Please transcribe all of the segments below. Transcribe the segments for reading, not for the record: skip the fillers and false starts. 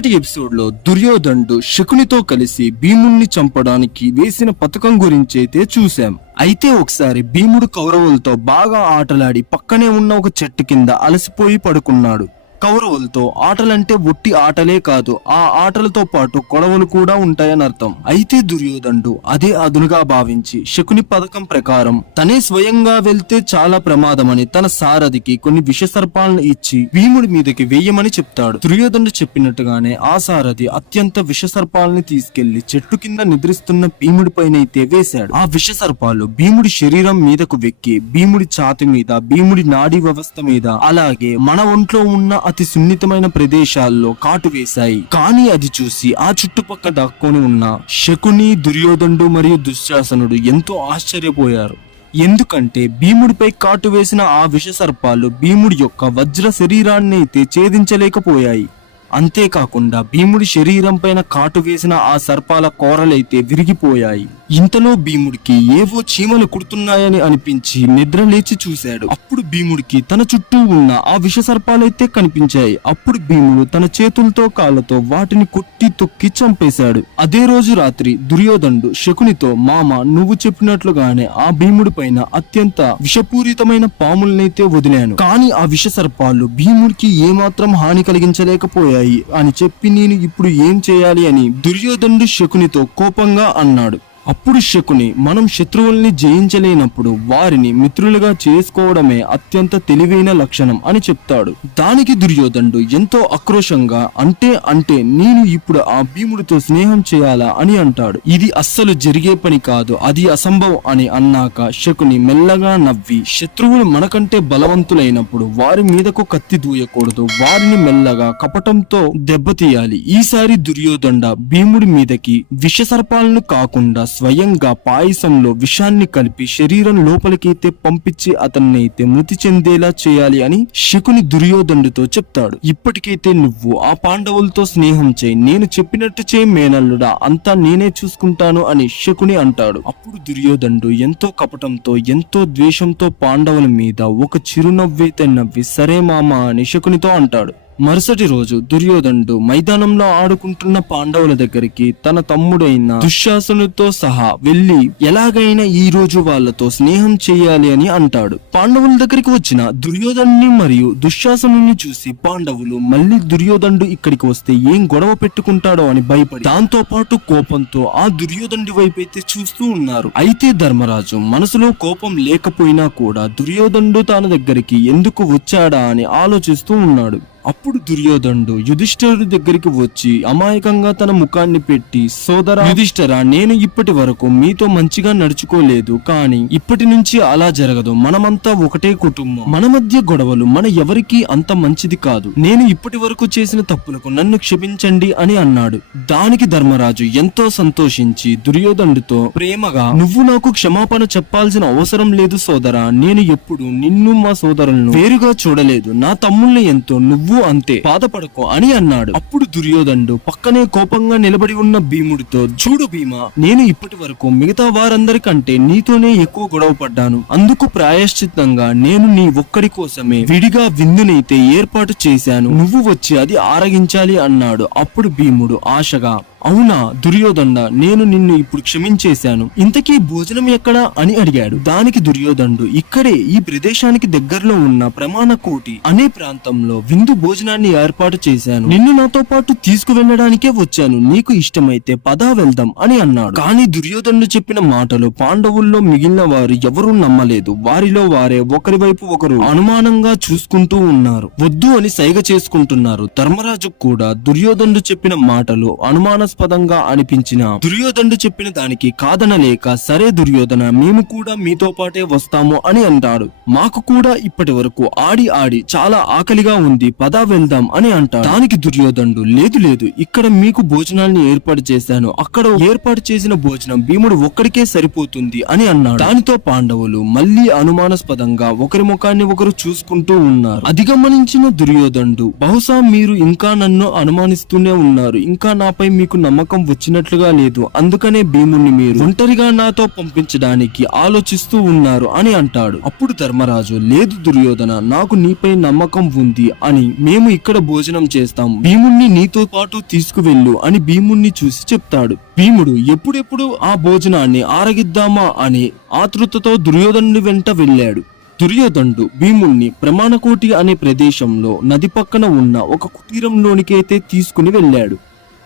కిందటి ఎపిసోడ్ లో దుర్యోధనుడు శకునితో కలిసి భీముణ్ణి చంపడానికి వేసిన పథకం గురించి అయితే చూసాం. అయితే ఒకసారి భీముడు కౌరవులతో బాగా ఆటలాడి పక్కనే ఉన్న ఒక చెట్టు కింద అలసిపోయి పడుకున్నాడు. కౌరవులతో ఆటలంటే ఒట్టి ఆటలే కాదు, ఆ ఆటలతో పాటు గొడవలు కూడా ఉంటాయని అర్థం. అయితే దుర్యోధనుడు అదే అదునుగా భావించి శకుని పథకం ప్రకారం తనే స్వయంగా వెళ్తే చాలా ప్రమాదమని తన సారథికి కొన్ని విష సర్పాలను ఇచ్చి భీముడి మీదకి వేయమని చెప్తాడు. దుర్యోధనుడు చెప్పినట్టుగానే ఆ సారథి అత్యంత విష సర్పాలని తీసుకెళ్లి చెట్టు కింద నిద్రిస్తున్న భీముడి పైనైతే వేశాడు. ఆ విష సర్పాలు భీముడి శరీరం మీదకు వెక్కి భీముడి ఛాతి మీద, భీముడి నాడీ వ్యవస్థ మీద, అలాగే మన ఒంట్లో ఉన్న అతి సున్నితమైన ప్రదేశాల్లో కాటు వేశాయి. కానీ అది చూసి ఆ చుట్టుపక్కల దాక్కొని ఉన్న శకుని, దుర్యోధనుడు మరియు దుశ్శాసనుడు ఎంతో ఆశ్చర్యపోయారు. ఎందుకంటే భీముడిపై కాటు వేసిన ఆ విష సర్పాలు భీముడి యొక్క వజ్ర శరీరాన్ని అయితే ఛేదించలేకపోయాయి. అంతేకాకుండా భీముడి శరీరం పైన కాటు వేసిన ఆ సర్పాల కోరలైతే విరిగిపోయాయి. ఇంతలో భీముడికి ఏవో చీమలు కుడుతున్నాయని అనిపించి నిద్ర లేచి చూశాడు. అప్పుడు భీముడికి తన చుట్టూ ఉన్న ఆ విష సర్పాలైతే కనిపించాయి. అప్పుడు భీముడు తన చేతులతో కాళ్ళతో వాటిని కొట్టి తొక్కి చంపేశాడు. అదే రోజు రాత్రి దుర్యోధనుడు శకునితో, మామ నువ్వు చెప్పినట్లుగానే ఆ భీముడి పైన అత్యంత విషపూరితమైన పాములనైతే వదిలాను, కానీ ఆ విష సర్పాలు భీముడికి ఏమాత్రం హాని కలిగించలేకపోయాయి అని చెప్పి నేను ఇప్పుడు ఏం చేయాలి అని దుర్యోధనుడు శకునితో కోపంగా అన్నాడు. అప్పుడు శకుని, మనం శత్రువుల్ని జయించలేనప్పుడు వారిని మిత్రులుగా చేసుకోవడమే అత్యంత తెలివైన లక్షణం అని చెప్తాడు. దానికి దుర్యోధనుడు ఎంతో ఆక్రోశంగా, అంటే నేను ఇప్పుడు ఆ భీముడితో స్నేహం చేయాలా అని అంటాడు. ఇది అస్సలు జరిగే పని కాదు, అది అసంభవం అని అన్నాక శకుని మెల్లగా నవ్వి, శత్రువులు మనకంటే బలవంతులైనప్పుడు వారి మీదకు కత్తి దూయకూడదు, వారిని మెల్లగా కపటంతో దెబ్బతీయాలి. ఈసారి దుర్యోధనుడ భీముడి మీదకి విష సర్పాలను కాకుండా స్వయంగా పాయసంలో విషాన్ని కలిపి శరీరం లోపలికైతే పంపించి అతన్ని అయితే మృతి చెందేలా చేయాలి అని శకుని దుర్యోధనుడితో చెప్తాడు. ఇప్పటికైతే నువ్వు ఆ పాండవులతో స్నేహం చేయి, నేను చెప్పినట్టు చేయి మేనల్లుడా, అంతా నేనే చూసుకుంటాను అని శకుని అంటాడు. అప్పుడు దుర్యోధనుడు ఎంతో కపటంతో, ఎంతో ద్వేషంతో పాండవుల మీద ఒక చిరునవ్వైతే నవ్వి, సరే మామ అని శకునితో అంటాడు. మరుసటి రోజు దుర్యోధనుడు మైదానంలో ఆడుకుంటున్న పాండవుల దగ్గరికి తన తమ్ముడైన దుశ్శాసనుడితో సహా వెళ్లి ఎలాగైనా ఈ రోజు వాళ్లతో స్నేహం చేయాలి అని అంటాడు. పాండవుల దగ్గరికి వచ్చిన దుర్యోధనుని మరియు దుశ్శాసనుని చూసి పాండవులు మళ్ళీ దుర్యోధనుడు ఇక్కడికి వస్తే ఏం గొడవ పెట్టుకుంటాడో అని భయపడి దాంతో పాటు కోపంతో ఆ దుర్యోధనుడి వైపు అయితే చూస్తూ ఉన్నారు. అయితే ధర్మరాజు మనసులో కోపం లేకపోయినా కూడా దుర్యోధనుడు తన దగ్గరికి ఎందుకు వచ్చాడా అని ఆలోచిస్తూ ఉన్నాడు. అప్పుడు దుర్యోధనుడు యుధిష్ఠిరుడి దగ్గరికి వచ్చి అమాయకంగా తన ముఖాన్ని పెట్టి, సోదరా యుధిష్ఠిరా, నేను ఇప్పటి వరకు మీతో మంచిగా నడుచుకోలేదు, కానీ ఇప్పటి నుంచి అలా జరగదు. మనమంతా ఒకటే కుటుంబం, మన మధ్య గొడవలు మన ఎవరికి అంత మంచిది కాదు. నేను ఇప్పటి వరకు చేసిన తప్పులకు నన్ను క్షమించండి అని అన్నాడు. దానికి ధర్మరాజు ఎంతో సంతోషించి దుర్యోధనుడితో ప్రేమగా, నువ్వు నాకు క్షమాపణ చెప్పాల్సిన అవసరం లేదు సోదరా, నేను ఎప్పుడు నిన్ను మా సోదరులను వేరుగా చూడలేదు, నా తమ్ముల్ని ఎంతో, నువ్వు అంతే, బాధపడకు అని అన్నాడు. అప్పుడు దుర్యోధనుడు పక్కనే కోపంగా నిలబడి ఉన్న భీముడితో, చూడు భీమా, నేను ఇప్పటి వరకు మిగతా వారందరికంటే నీతోనే ఎక్కువ గొడవ పడ్డాను, అందుకు ప్రాయశ్చిత్తంగా నేను నీ ఒక్కడి కోసమే విడిగా విందునైతే ఏర్పాటు చేశాను, నువ్వు వచ్చి అది ఆరగించాలి అన్నాడు. అప్పుడు భీముడు ఆశగా, అవునా దుర్యోధన, నేను నిన్ను ఇప్పుడు క్షమించేశాను, ఇంతకీ భోజనం ఎక్కడా అని అడిగాడు. దానికి దుర్యోధనుడు, ఇక్కడే ఈ ప్రదేశానికి దగ్గరలో ఉన్న ప్రమాణ కోటి అనే ప్రాంతంలో విందు భోజనాన్ని ఏర్పాటు చేశాను, నిన్ను నాతో పాటు తీసుకువెళ్ళడానికే వచ్చాను, నీకు ఇష్టమైతే పదా వెళ్దాం అని అన్నాడు. కానీ దుర్యోధనుడు చెప్పిన మాటలు పాండవుల్లో మిగిలిన వారు ఎవరూ నమ్మలేదు. వారిలో వారే ఒకరి వైపు ఒకరు అనుమానంగా చూసుకుంటూ ఉన్నారు, వద్దు అని సైగ చేసుకుంటున్నారు. ధర్మరాజు కూడా దుర్యోధనుడు చెప్పిన మాటలు అనుమానాస్పదంగా అనిపించిన దుర్యోధనుడు చెప్పిన దానికి కాదనలేక, సరే దుర్యోధన, మేము కూడా మీతో పాటే వస్తాము అని అంటాడు. మాకు కూడా ఇప్పటి వరకు ఆడి చాలా ఆకలిగా ఉంది, పదా వెళ్దాం అని అంటాడు. దానికి దుర్యోధనుడు, లేదు ఇక్కడ మీకు భోజనాన్ని ఏర్పాటు చేశాను, అక్కడ ఏర్పాటు చేసిన భోజనం భీముడు ఒక్కడికే సరిపోతుంది అని అన్నాడు. దానితో పాండవులు మళ్ళీ అనుమానాస్పదంగా ఒకరి ముఖాన్ని ఒకరు చూసుకుంటూ ఉన్నారు. అది గమనించిన దుర్యోధనుడు, బహుశా మీరు ఇంకా నన్ను అనుమానిస్తూనే ఉన్నారు, ఇంకా నాపై మీకు నమ్మకం వచ్చినట్లుగా లేదు, అందుకనే భీముణ్ణి మీరు ఒంటరిగా నాతో పంపించడానికి ఆలోచిస్తూ ఉన్నారు అని అంటాడు. అప్పుడు ధర్మరాజు, లేదు దుర్యోధన, నాకు నీపై నమ్మకం ఉంది అని మేము ఇక్కడ భోజనం చేస్తాం, భీముణ్ణి నీతో పాటు తీసుకువెళ్ళు అని భీముణ్ణి చూసి చెప్తాడు. భీముడు ఎప్పుడెప్పుడు ఆ భోజనాన్ని ఆరగిద్దామా అని ఆతృతతో దుర్యోధనుడి వెంట వెళ్ళాడు. దుర్యోధనుడు భీముణ్ణి ప్రమాణకోటి అనే ప్రదేశంలో నది పక్కన ఉన్న ఒక కుటీరంలోనికైతే తీసుకుని వెళ్ళాడు.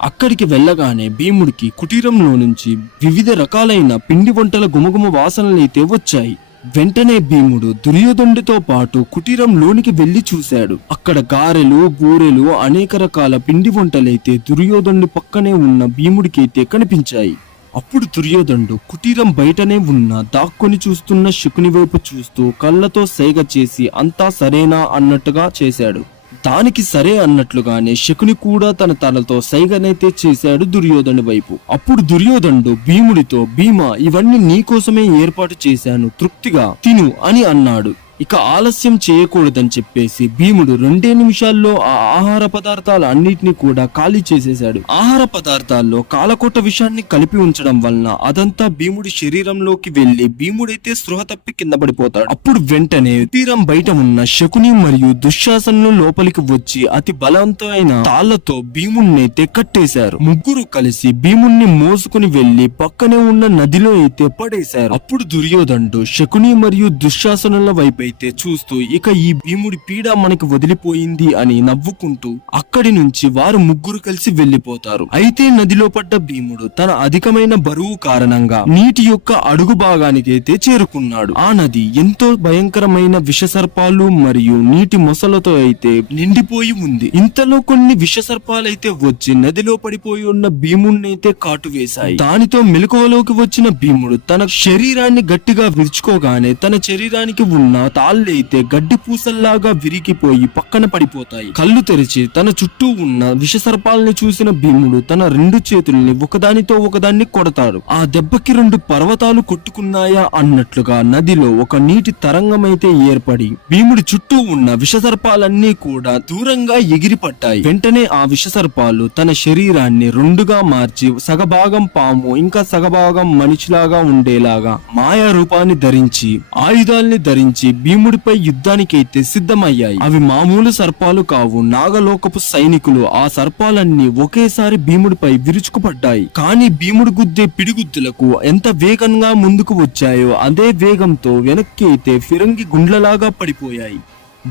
అక్కడికి వెళ్ళగానే భీముడికి కుటీరంలో నుంచి వివిధ రకాలైన పిండి వంటల గుమగుమ వాసనలైతే వచ్చాయి. వెంటనే భీముడు దుర్యోధనుడితో పాటు కుటీరంలోనికి వెళ్లి చూశాడు. అక్కడ గారెలు, బూరెలు, అనేక రకాల పిండి వంటలైతే దుర్యోధనుడి పక్కనే ఉన్న భీముడికైతే కనిపించాయి. అప్పుడు దుర్యోధనుడు కుటీరం బయటనే ఉన్న దాక్కుని చూస్తున్న శకుని వైపు చూస్తూ కళ్ళతో సైగ చేసి అంతా సరేనా అన్నట్టుగా చేశాడు. దానికి సరే అన్నట్లుగానే శకుని కూడా తన తలతో సైగనైతే చేశాడు దుర్యోధను వైపు. అప్పుడు దుర్యోధనుడు భీముడితో, భీమా, ఇవన్నీ నీకోసమే ఏర్పాటు చేశాను, తృప్తిగా తిను అని అన్నాడు. ఇక ఆలస్యం చేయకూడదని చెప్పేసి భీముడు 2 నిమిషాల్లో ఆ ఆహార పదార్థాలు అన్నిటినీ కూడా ఖాళీ చేసేశాడు. ఆహార పదార్థాల్లో కాలకోట విషాన్ని కలిపి ఉంచడం వలన అదంతా భీముడి శరీరంలోకి వెళ్లి భీముడైతే స్పృహ తప్పి కింద పడిపోతాడు. అప్పుడు వెంటనే తీరం బయట ఉన్న శకుని మరియు దుశ్శాసనులు లోపలికి వచ్చి అతి బలవంతమైన తాళ్లతో భీముడినైతే కట్టేశారు. ముగ్గురు కలిసి భీముణ్ణి మోసుకుని వెళ్లి పక్కనే ఉన్న నదిలో అయితే పడేశారు. అప్పుడు దుర్యోధనుడు శకుని మరియు దుశ్శాసనుల వైపు అయితే చూస్తూ, ఇక ఈ భీముడి పీడ మనకి వదిలిపోయింది అని నవ్వుకుంటూ అక్కడి నుంచి వారు ముగ్గురు కలిసి వెళ్లిపోతారు. అయితే నదిలో పడ్డ భీముడు తన అధికమైన బరువు కారణంగా నీటి యొక్క అడుగు భాగానికి అయితే చేరుకున్నాడు. ఆ నది ఎంతో భయంకరమైన విషసర్పాలు మరియు నీటి మొసలతో అయితే నిండిపోయి ఉంది. ఇంతలో కొన్ని విషసర్పాలైతే వచ్చి నదిలో పడిపోయి ఉన్న భీముడిని అయితే కాటు వేశాయి. దానితో మెలకువలోకి వచ్చిన భీముడు తన శరీరాన్ని గట్టిగా విరుచుకోగానే తన శరీరానికి ఉన్న తాళ్ళైతే గడ్డి పూసల్లాగా విరిగిపోయి పక్కన పడిపోతాయి. కళ్ళు తెరిచి తన చుట్టూ ఉన్న విషసర్పాలని చూసిన భీముడు తన 2 చేతుల్ని ఒకదానితో ఒకదాన్ని కొడతాడు. ఆ దెబ్బకి 2 పర్వతాలు కొట్టుకున్నాయా అన్నట్లుగా నదిలో ఒక నీటి తరంగమైతే ఏర్పడి భీముడి చుట్టూ ఉన్న విషసర్పాలన్నీ కూడా దూరంగా ఎగిరిపట్టాయి. వెంటనే ఆ విషసర్పాలు తన శరీరాన్ని 2గా మార్చి సగభాగం పాము ఇంకా సగభాగం మనిషిలాగా ఉండేలాగా మాయా రూపాన్ని ధరించి ఆయుధాల్ని ధరించి భీముడిపై యుద్ధానికైతే సిద్ధమయ్యాయి. అవి మామూలు సర్పాలు కావు, నాగలోకపు సైనికులు. ఆ సర్పాలన్నీ ఒకేసారి భీముడిపై విరుచుకుపడ్డాయి. కానీ భీముడు గుద్దే పిడిగుద్దులకు ఎంత వేగంగా ముందుకు వచ్చాయో అదే వేగంతో వెనక్కి అయితే ఫిరంగి గుండ్లలాగా పడిపోయాయి.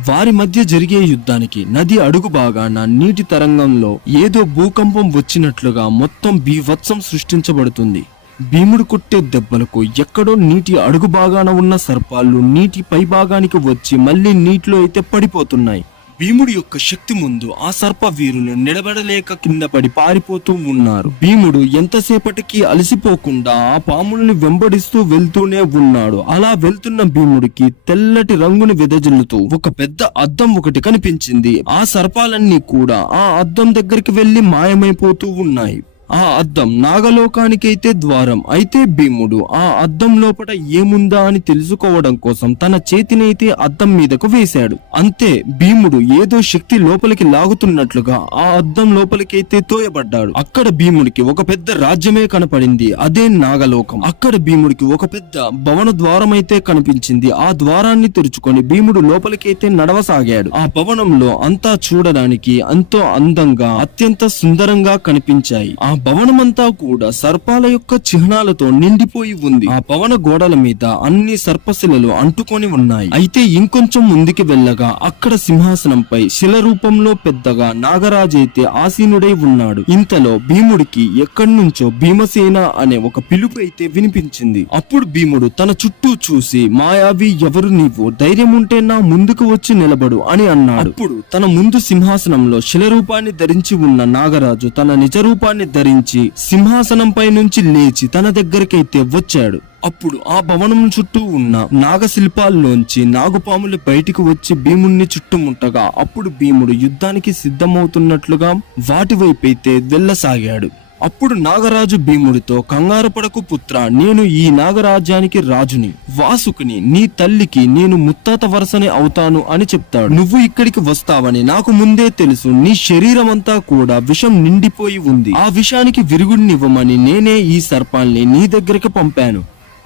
వారి మధ్య జరిగే యుద్ధానికి నది అడుగు భాగాన నీటి తరంగంలో ఏదో భూకంపం వచ్చినట్లుగా మొత్తం బీభత్సం సృష్టించబడుతుంది. భీముడు కొట్టే దెబ్బలకు ఎక్కడో నీటి అడుగు భాగాన ఉన్న సర్పాలు నీటి పై భాగానికి వచ్చి మళ్ళీ నీటిలో అయితే పడిపోతున్నాయి. భీముడి యొక్క శక్తి ముందు ఆ సర్ప వీరులు నిలబడలేక కింద పడి పారిపోతూ ఉన్నారు. భీముడు ఎంతసేపటికి అలసిపోకుండా ఆ పాముల్ని వెంబడిస్తూ వెళ్తూనే ఉన్నాడు. అలా వెళ్తున్న భీముడికి తెల్లటి రంగుని వెదజల్లుతూ ఒక పెద్ద అద్దం ఒకటి కనిపించింది. ఆ సర్పాలన్నీ కూడా ఆ అద్దం దగ్గరికి వెళ్లి మాయమైపోతూ ఉన్నాయి. ఆ అద్దం నాగలోకానికైతే ద్వారం. అయితే భీముడు ఆ అద్దం లోపల ఏముందా అని తెలుసుకోవడం కోసం తన చేతినైతే అద్దం మీదకు వేశాడు. అంతే, భీముడు ఏదో శక్తి లోపలికి లాగుతున్నట్లుగా ఆ అద్దం లోపలికైతే తోయబడ్డాడు. అక్కడ భీముడికి ఒక పెద్ద రాజ్యమే కనపడింది, అదే నాగలోకం. అక్కడ భీముడికి ఒక పెద్ద భవన ద్వారం అయితే కనిపించింది. ఆ ద్వారాన్ని తెరుచుకొని భీముడు లోపలికైతే నడవసాగాడు. ఆ భవనంలో అంతా చూడడానికి ఎంతో అందంగా అత్యంత సుందరంగా కనిపించాయి. ఆ భవనమంతా కూడా సర్పాల యొక్క చిహ్నాలతో నిండిపోయి ఉంది. ఆ భవన గోడల మీద అన్ని సర్పశిలలు అంటుకొని ఉన్నాయి. అయితే ఇంకొంచెం ముందుకి వెళ్ళగా అక్కడ సింహాసనంపై శిల రూపంలో పెద్దగా నాగరాజు అయితే ఆసీనుడై ఉన్నాడు. ఇంతలో భీముడికి ఎక్కడి నుంచో భీమసేన అనే ఒక పిలుపు అయితే వినిపించింది. అప్పుడు భీముడు తన చుట్టూ చూసి, మాయావి, ఎవరు నీవు? ధైర్యం ఉంటే నా ముందుకు వచ్చి నిలబడు అని అన్నాడు. అప్పుడు తన ముందు సింహాసనంలో శిల రూపాన్ని ధరించి ఉన్న నాగరాజు తన నిజ రూపాన్ని ధరించి సింహాసనంపై నుంచి లేచి తన దగ్గరికైతే వచ్చాడు. అప్పుడు ఆ భవనం చుట్టూ ఉన్న నాగశిల్పాల్లోంచి నాగుపాములు బయటికి వచ్చి భీముణ్ణి చుట్టుముట్టగా అప్పుడు భీముడు యుద్ధానికి సిద్ధమవుతున్నట్లుగా వాటి వైపైతే వెళ్ళసాగాడు. అప్పుడు నాగరాజు భీముడితో, కంగారు పడకు పుత్ర, నేను ఈ నాగరాజ్యానికి రాజుని, వాసుకుని, నీ తల్లికి నేను ముత్తాత వరసనే అవుతాను అని చెప్తాడు. నువ్వు ఇక్కడికి వస్తావని నాకు ముందే తెలుసు. నీ శరీరం అంతా కూడా విషం నిండిపోయి ఉంది. ఆ విషానికి విరుగుడినివ్వమని నేనే ఈ సర్పాల్ని నీ దగ్గరికి పంపాను.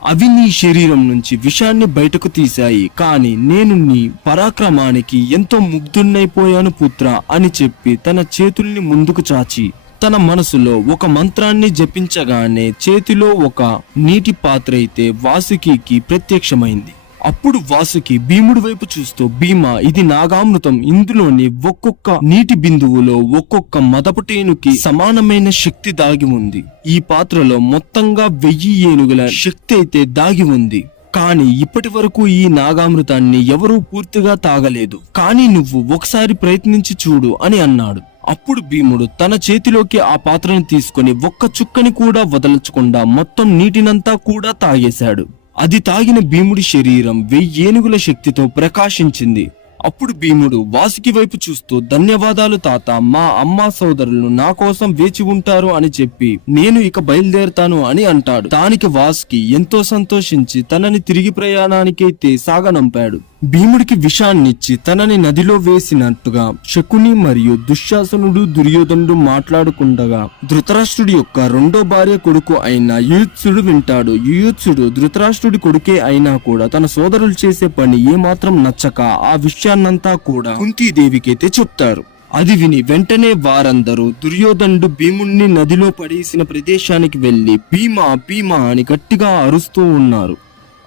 అవి నీ శరీరం నుంచి విషాన్ని బయటకు తీశాయి. కానీ నేను నీ పరాక్రమానికి ఎంతో ముగ్ధున్నైపోయాను పుత్ర అని చెప్పి తన చేతుల్ని ముందుకు చాచి తన మనసులో ఒక మంత్రాన్ని జపించగానే చేతిలో ఒక నీటి పాత్ర అయితే వాసుకి ప్రత్యక్షమైంది. అప్పుడు వాసుకి భీముడి వైపు చూస్తూ, భీమా, ఇది నాగామృతం. ఇందులోని ఒక్కొక్క నీటి బిందువులో ఒక్కొక్క మదపటేనుకి సమానమైన శక్తి దాగి ఉంది. ఈ పాత్రలో మొత్తంగా 1000 ఏనుగుల శక్తి అయితే దాగి ఉంది. కానీ ఇప్పటి వరకు ఈ నాగామృతాన్ని ఎవరూ పూర్తిగా తాగలేదు. కానీ నువ్వు ఒకసారి ప్రయత్నించి చూడు అని అన్నాడు. అప్పుడు భీముడు తన చేతిలోకి ఆ పాత్రను తీసుకుని ఒక్క చుక్కని కూడా వదలచకుండా మొత్తం నీటినంతా కూడా తాగేశాడు. అది తాగిన భీముడి శరీరం 1000 ఏనుగుల శక్తితో ప్రకాశించింది. అప్పుడు భీముడు వాసుకి వైపు చూస్తూ, ధన్యవాదాలు తాత, మా అమ్మ సోదరులు నా కోసం వేచి ఉంటారు అని చెప్పి నేను ఇక బయలుదేరతాను అని అంటాడు. దానికి వాసుకి ఎంతో సంతోషించి తనని తిరిగి ప్రయాణానికైతే సాగనంపాడు. భీముడికి విషాన్నిచ్చి తనని నదిలో వేసినట్టుగా శకుని మరియు దుశ్శాసనుడు దుర్యోధనుడు మాట్లాడుకుండగా ధృతరాష్ట్రుడి యొక్క రెండో భార్య కొడుకు అయిన యుయుత్సుడు వింటాడు. యుయుత్సుడు ధృతరాష్ట్రుడి కొడుకే అయినా కూడా తన సోదరులు చేసే పని ఏమాత్రం నచ్చక ఆ విషయాన్నంతా కూడా కుంతీదేవికైతే చెప్తారు. అది విని వెంటనే వారందరూ దుర్యోధనుడు భీముణ్ణి నదిలో పడేసిన ప్రదేశానికి వెళ్లి భీమా భీమా అని గట్టిగా అరుస్తూ ఉన్నారు.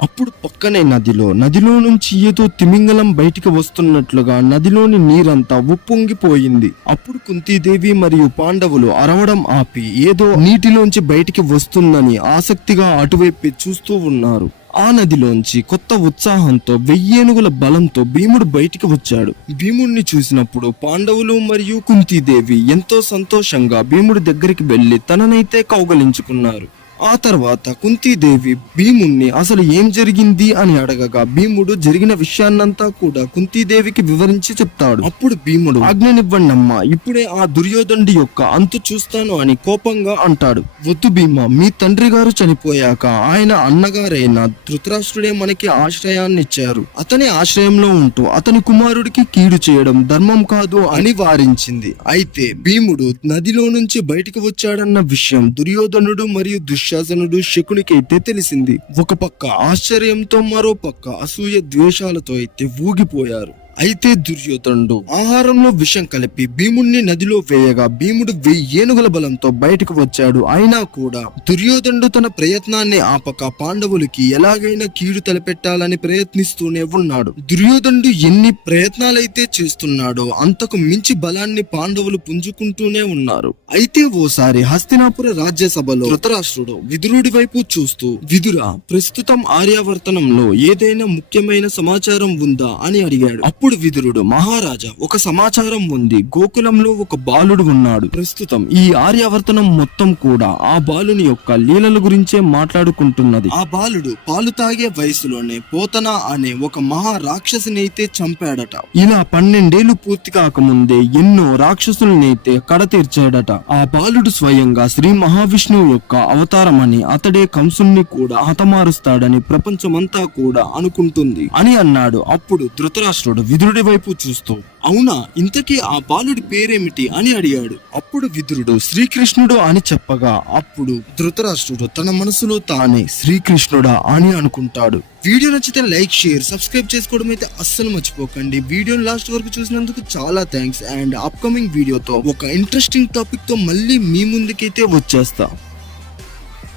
అప్పుడు పక్కనే నదిలో నుంచి ఏదో తిమింగలం బయటికి వస్తున్నట్లుగా నదిలోని నీరంతా ఉప్పొంగిపోయింది. అప్పుడు కుంతీదేవి మరియు పాండవులు అరవడం ఆపి ఏదో నీటిలోంచి బయటికి వస్తుందని ఆసక్తిగా అటువైపు చూస్తూ ఉన్నారు. ఆ నదిలోంచి కొత్త ఉత్సాహంతో 1000 ఏనుగుల బలంతో భీముడు బయటికి వచ్చాడు. భీముడిని చూసినప్పుడు పాండవులు మరియు కుంతీదేవి ఎంతో సంతోషంగా భీముడి దగ్గరికి వెళ్లి తననైతే కౌగలించుకున్నారు. ఆ తర్వాత కుంతీదేవి భీముణ్ణి అసలు ఏం జరిగింది అని అడగగా భీముడు జరిగిన విషయాన్నంతా కూడా కుంతీదేవికి వివరించి చెప్తాడు. అప్పుడు భీముడు, ఆజ్ఞనివ్వండమ్మా, ఇప్పుడే ఆ దుర్యోధనుడి యొక్క అంతు చూస్తాను అని కోపంగా అంటాడు. వద్దు భీమా, మీ తండ్రి గారు చనిపోయాక ఆయన అన్నగారైన ధృతరాష్ట్రుడే మనకి ఆశ్రయాన్ని ఇచ్చారు. అతని ఆశ్రయంలో ఉంటూ అతని కుమారుడికి కీడు చేయడం ధర్మం కాదు అని వారించింది. అయితే భీముడు నదిలో నుంచి బయటికి వచ్చాడన్న విషయం దుర్యోధనుడు మరియు దుశ్శాసనుడు శకునికైతే తెలిసింది. ఒక పక్క ఆశ్చర్యంతో మరో పక్క అసూయ ద్వేషాలతో అయితే ఊగిపోయారు. అయితే దుర్యోధనుడు ఆహారంలో విషం కలిపి భీముణ్ణి నదిలో వేయగా భీముడు 1000 ఏనుగుల బలంతో బయటకు వచ్చాడు. అయినా కూడా దుర్యోధనుడు తన ప్రయత్నాన్ని ఆపక పాండవులకి ఎలాగైనా కీడు తలపెట్టాలని ప్రయత్నిస్తూనే ఉన్నాడు. దుర్యోధనుడు ఎన్ని ప్రయత్నాలైతే చేస్తున్నాడో అంతకు మించి బలాన్ని పాండవులు పుంజుకుంటూనే ఉన్నారు. అయితే ఓసారి హస్తినాపుర రాజ్యసభలో ధృతరాష్ట్రుడు విదురుడి వైపు చూస్తూ, విదురా, ప్రస్తుతం ఆర్యావర్తనంలో ఏదైనా ముఖ్యమైన సమాచారం ఉందా అని అడిగాడు. అప్పుడు విదురుడు, మహారాజా, ఒక సమాచారం ఉంది. గోకులంలో ఒక బాలుడు ఉన్నాడు. ప్రస్తుతం ఈ ఆర్యావర్తనం మొత్తం కూడా ఆ బాలుని యొక్క లీలల గురించే మాట్లాడుకుంటున్నది. ఆ బాలుడు పాలు తాగే వయసులోనే పోతన అనే ఒక మహా రాక్షసునైతే చంపాడట. ఇలా 12 ఏళ్లు పూర్తి కాకముందే ఎన్నో రాక్షసులనైతే కడతీర్చాడట. ఆ బాలుడు స్వయంగా శ్రీ మహావిష్ణువు యొక్క అవతారమని, అతడే కంసుణ్ణి కూడా హతమారుస్తాడని ప్రపంచమంతా కూడా అనుకుంటుంది అని అన్నాడు. అప్పుడు ధృతరాష్ట్రుడు విదురుడి వైపు చూస్తూ, అవునా, ఇంతకీ ఆ బాలుడి పేరేమిటి అని అడిగాడు. అప్పుడు విదురుడు శ్రీకృష్ణుడు అని చెప్పగా అప్పుడు ధృతరాష్ట్రుడు తన మనసులో తానే శ్రీకృష్ణుడా అని అనుకుంటాడు. వీడియో నచ్చితే లైక్, షేర్, సబ్స్క్రైబ్ చేసుకోవడం అయితే అస్సలు మర్చిపోకండి. వీడియోని లాస్ట్ వరకు చూసినందుకు చాలా థ్యాంక్స్. అండ్ అప్కమింగ్ వీడియోతో ఒక ఇంట్రెస్టింగ్ టాపిక్ తో మళ్ళీ మీ ముందుకైతే వచ్చేస్తా.